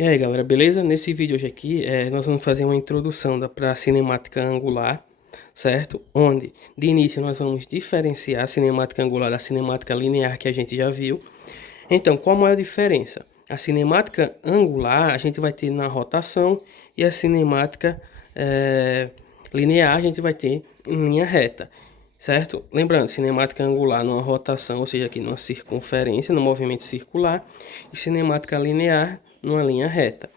E aí galera, beleza? Nesse vídeo hoje aqui, nós vamos fazer uma introdução para a cinemática angular, certo? Onde, de início, nós vamos diferenciar a cinemática angular da cinemática linear que a gente já viu. Então, qual é a diferença? A cinemática angular a gente vai ter na rotação e a cinemática linear a gente vai ter em linha reta, certo? Lembrando, cinemática angular numa rotação, ou seja, aqui numa circunferência, no movimento circular, e cinemática linear numa linha reta.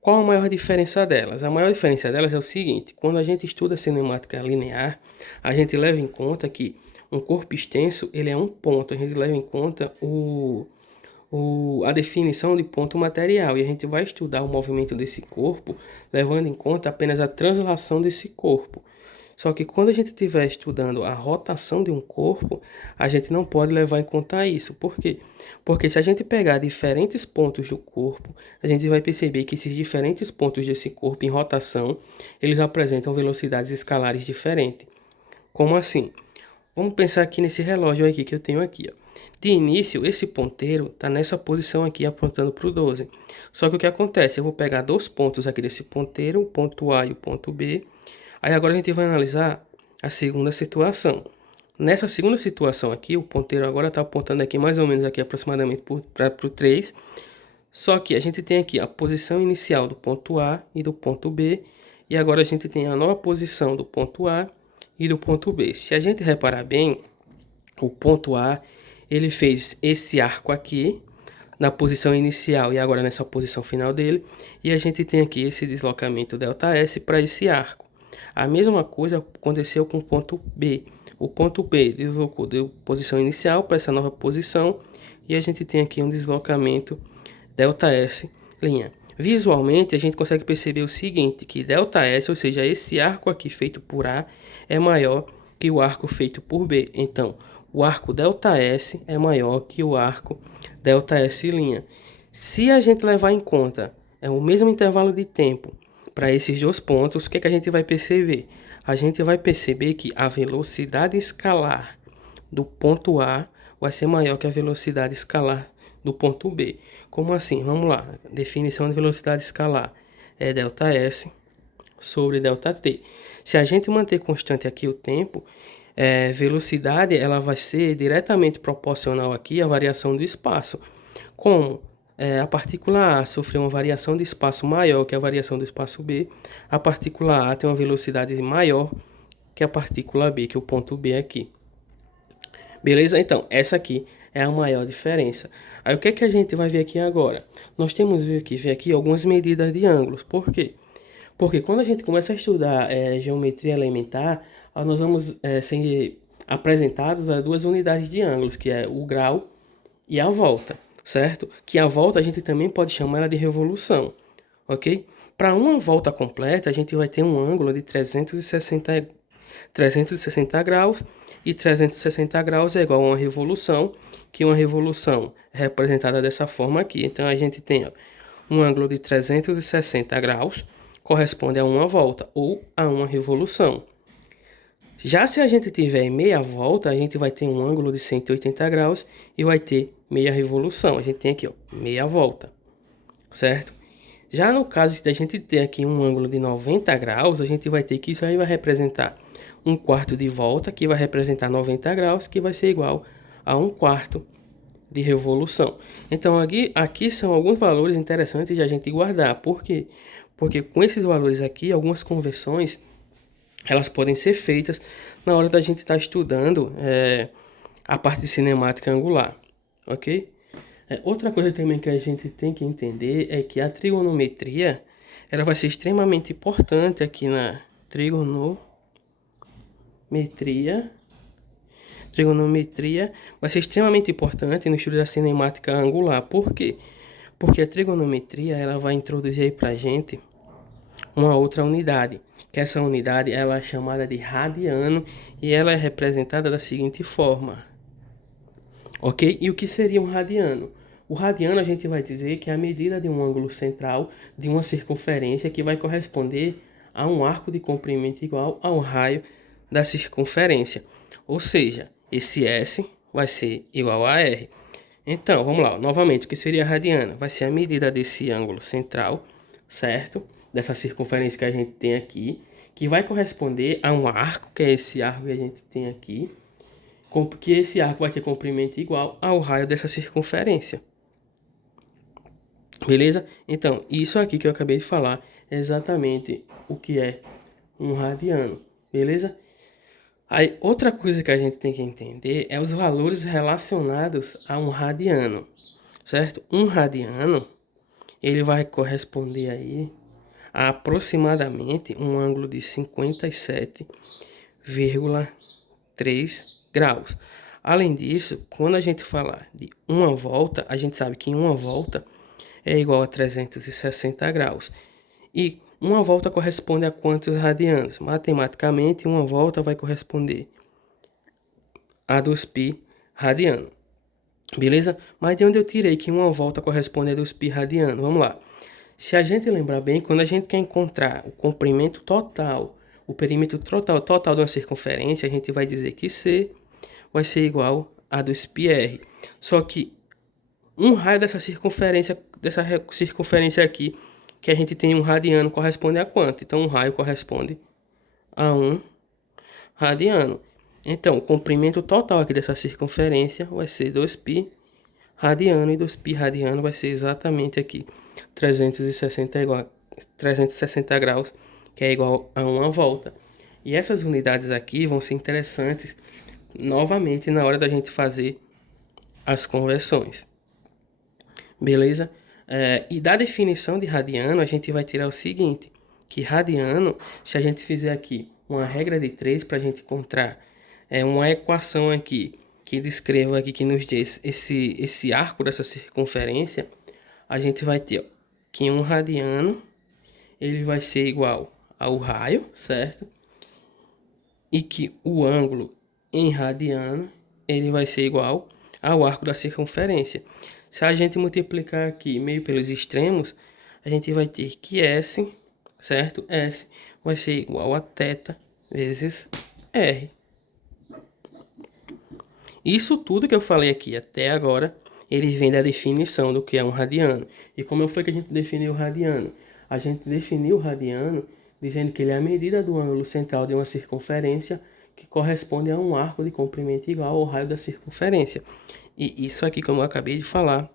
Qual a maior diferença delas? A maior diferença delas é o seguinte: quando a gente estuda cinemática linear, a gente leva em conta que um corpo extenso ele é um ponto, a gente leva em conta a definição de ponto material, e a gente vai estudar o movimento desse corpo levando em conta apenas a translação desse corpo. Só que quando a gente estiver estudando a rotação de um corpo, a gente não pode levar em conta isso. Por quê? Porque se a gente pegar diferentes pontos do corpo, a gente vai perceber que esses diferentes pontos desse corpo em rotação, eles apresentam velocidades escalares diferentes. Como assim? Vamos pensar aqui nesse relógio aqui que eu tenho aqui, ó. De início, esse ponteiro está nessa posição aqui, apontando para o 12. Só que o que acontece? Eu vou pegar dois pontos aqui desse ponteiro, o ponto A e o ponto B. Aí agora a gente vai analisar a segunda situação. Nessa segunda situação aqui, o ponteiro agora está apontando aqui mais ou menos aqui aproximadamente para o 3. Só que a gente tem aqui a posição inicial do ponto A e do ponto B. E agora a gente tem a nova posição do ponto A e do ponto B. Se a gente reparar bem, o ponto A, ele fez esse arco aqui na posição inicial e agora nessa posição final dele. E a gente tem aqui esse deslocamento ΔS para esse arco. A mesma coisa aconteceu com o ponto B. O ponto B deslocou da posição inicial para essa nova posição e a gente tem aqui um deslocamento ΔS'. Visualmente a gente consegue perceber o seguinte, que ΔS, ou seja, esse arco aqui feito por A é maior que o arco feito por B. Então, o arco ΔS é maior que o arco ΔS'. Se a gente levar em conta o mesmo intervalo de tempo para esses dois pontos, o que a gente vai perceber? A gente vai perceber que a velocidade escalar do ponto A vai ser maior que a velocidade escalar do ponto B. Como assim? Vamos lá. Definição de velocidade escalar é ΔS sobre ΔT. Se a gente manter constante aqui o tempo, velocidade ela vai ser diretamente proporcional aqui à variação do espaço. Como? A partícula A sofreu uma variação de espaço maior que a variação do espaço B, a partícula A tem uma velocidade maior que a partícula B, que é o ponto B aqui. Beleza? Então, essa aqui é a maior diferença. Aí, o que é que a gente vai ver aqui agora? Nós temos que ver aqui algumas medidas de ângulos. Por quê? Porque quando a gente começa a estudar geometria elementar, nós vamos ser apresentados a duas unidades de ângulos, que é o grau e a volta, certo? Que a volta a gente também pode chamar ela de revolução, ok? Para uma volta completa, a gente vai ter um ângulo de 360 graus, e 360 graus é igual a uma revolução, que uma revolução é representada dessa forma aqui. Então, a gente tem um ângulo de 360 graus, corresponde a uma volta, ou a uma revolução. Já se a gente tiver meia volta, a gente vai ter um ângulo de 180 graus e vai ter meia revolução. A gente tem aqui, ó, meia volta, certo? Já no caso de a gente ter aqui um ângulo de 90 graus, a gente vai ter que isso aí vai representar um quarto de volta, que vai representar 90 graus, que vai ser igual a um quarto de revolução. Então aqui são alguns valores interessantes de a gente guardar. Por quê? Porque com esses valores aqui, algumas conversões elas podem ser feitas na hora da gente estar estudando a parte de cinemática angular, ok? Outra coisa também que a gente tem que entender é que a trigonometria ela vai ser extremamente importante aqui na trigonometria vai ser extremamente importante no estudo da cinemática angular. Por quê? Porque a trigonometria ela vai introduzir aí pra gente uma outra unidade, que essa unidade ela é chamada de radiano e ela é representada da seguinte forma, ok? E o que seria um radiano? O radiano a gente vai dizer que é a medida de um ângulo central de uma circunferência que vai corresponder a um arco de comprimento igual ao raio da circunferência, ou seja, esse S vai ser igual a R. Então, vamos lá, novamente, o que seria a radiana? Vai ser a medida desse ângulo central, certo? Dessa circunferência que a gente tem aqui, que vai corresponder a um arco, que é esse arco que a gente tem aqui, que esse arco vai ter comprimento igual ao raio dessa circunferência. Beleza? Então, isso aqui que eu acabei de falar é exatamente o que é um radiano. Beleza? Aí, outra coisa que a gente tem que entender é os valores relacionados a um radiano, certo? Um radiano, ele vai corresponder aí a aproximadamente um ângulo de 57,3 graus. Além disso, quando a gente falar de uma volta, a gente sabe que uma volta é igual a 360 graus. E uma volta corresponde a quantos radianos? Matematicamente, uma volta vai corresponder a 2π radiano. Beleza? Mas de onde eu tirei que uma volta corresponde a 2π radiano? Vamos lá. Se a gente lembrar bem, quando a gente quer encontrar o comprimento total, o perímetro total de uma circunferência, a gente vai dizer que C vai ser igual a 2πr. Só que um raio dessa circunferência aqui, que a gente tem um radiano, corresponde a quanto? Então, um raio corresponde a 1 radiano. Então, o comprimento total aqui dessa circunferência vai ser 2π radiano, e 2π radiano vai ser exatamente aqui 360 graus, que é igual a uma volta. E essas unidades aqui vão ser interessantes novamente na hora da gente fazer as conversões. Beleza? E da definição de radiano, a gente vai tirar o seguinte, que radiano, se a gente fizer aqui uma regra de 3 para a gente encontrar uma equação aqui, que descreva aqui, que nos diz esse arco dessa circunferência, a gente vai ter, ó, que um radiano, ele vai ser igual ao raio, certo? E que o ângulo em radiano, ele vai ser igual ao arco da circunferência. Se a gente multiplicar aqui meio pelos extremos, a gente vai ter que S, certo? S vai ser igual a θ vezes R. Isso tudo que eu falei aqui até agora, ele vem da definição do que é um radiano. E como foi que a gente definiu o radiano? A gente definiu o radiano dizendo que ele é a medida do ângulo central de uma circunferência que corresponde a um arco de comprimento igual ao raio da circunferência. E isso aqui, como eu acabei de falar,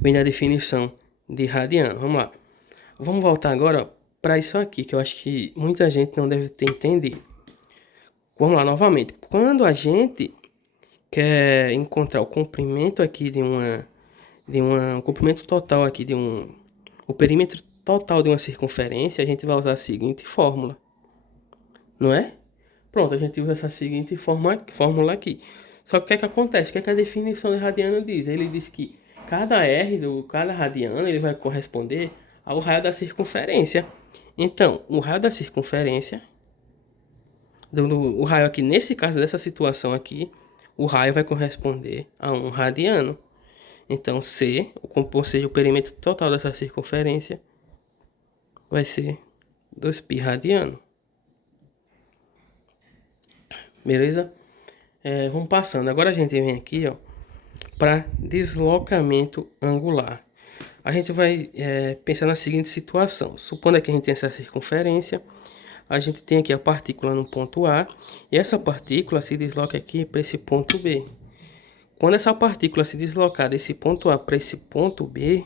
vem da definição de radiano. Vamos lá. Vamos voltar agora para isso aqui, que eu acho que muita gente não deve ter entendido. Vamos lá novamente. Quando a gente quer encontrar o comprimento aqui o comprimento total aqui o perímetro total de uma circunferência, a gente vai usar a seguinte fórmula, não é? Pronto, a gente usa essa seguinte fórmula aqui. Só que o que é que acontece? O que é que a definição de radiano diz? Ele diz que cada cada radiano, ele vai corresponder ao raio da circunferência. Então, o raio da circunferência, o raio aqui, nesse caso dessa situação aqui, o raio vai corresponder a um radiano. Então, C, ou seja, o perímetro total dessa circunferência, vai ser 2π radiano. Beleza? Vamos passando. Agora a gente vem aqui, ó, para deslocamento angular. A gente vai pensar na seguinte situação. Supondo que a gente tem essa circunferência, a gente tem aqui a partícula no ponto A, e essa partícula se desloca aqui para esse ponto B. Quando essa partícula se deslocar desse ponto A para esse ponto B,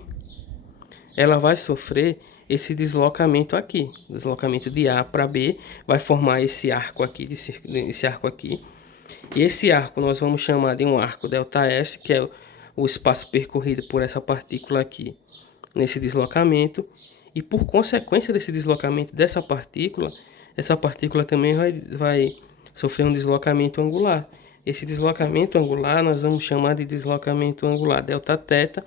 ela vai sofrer esse deslocamento aqui. Deslocamento de A para B vai formar esse arco aqui, esse arco aqui. E esse arco nós vamos chamar de um arco ΔS, que é o espaço percorrido por essa partícula aqui nesse deslocamento. E por consequência desse deslocamento dessa partícula, essa partícula também vai sofrer um deslocamento angular. Esse deslocamento angular nós vamos chamar de deslocamento angular Δθ.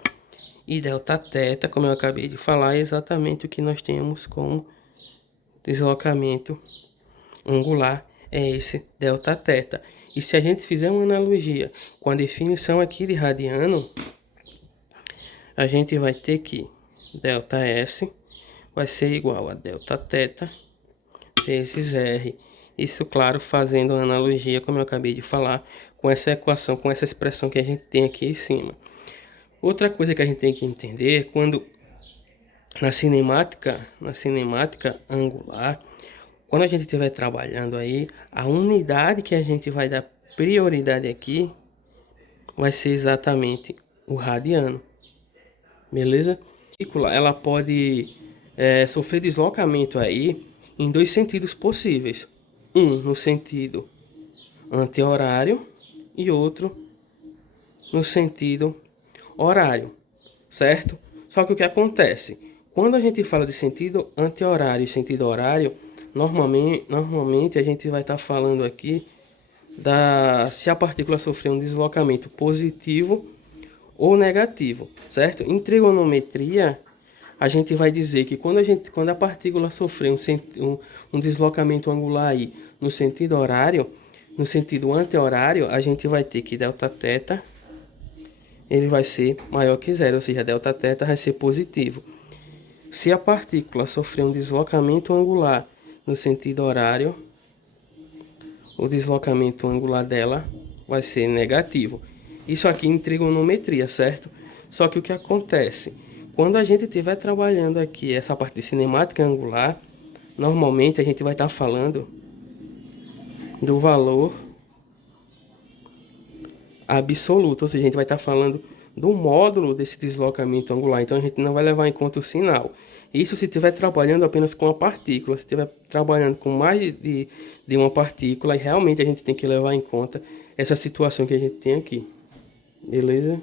E Δθ, como eu acabei de falar, é exatamente o que nós temos como deslocamento angular, é esse Δθ. E se a gente fizer uma analogia com a definição aqui de radiano, a gente vai ter que ΔS vai ser igual a Δθ vezes R. Isso, claro, fazendo uma analogia, como eu acabei de falar, com essa equação, com essa expressão que a gente tem aqui em cima. Outra coisa que a gente tem que entender é quando na cinemática angular, quando a gente estiver trabalhando aí, a unidade que a gente vai dar prioridade aqui vai ser exatamente o radiano, beleza? Ela pode sofrer deslocamento aí em dois sentidos possíveis. Um no sentido anti-horário e outro no sentido horário, certo? Só que o que acontece? Quando a gente fala de sentido anti-horário e sentido horário, normalmente a gente vai estar falando aqui se a partícula sofrer um deslocamento positivo ou negativo, certo? Em trigonometria, a gente vai dizer que quando a partícula sofrer um deslocamento angular aí no sentido horário, no sentido anti-horário, a gente vai ter que Δθ ele vai ser maior que zero, ou seja, Δθ vai ser positivo. Se a partícula sofrer um deslocamento angular no sentido horário, o deslocamento angular dela vai ser negativo. Isso aqui em trigonometria, certo? Só que o que acontece? Quando a gente estiver trabalhando aqui essa parte de cinemática angular, normalmente a gente vai estar falando do valor absoluto, ou seja, a gente vai estar falando do módulo desse deslocamento angular, então a gente não vai levar em conta o sinal. Isso se estiver trabalhando apenas com uma partícula, se estiver trabalhando com mais de uma partícula, e realmente a gente tem que levar em conta essa situação que a gente tem aqui, beleza?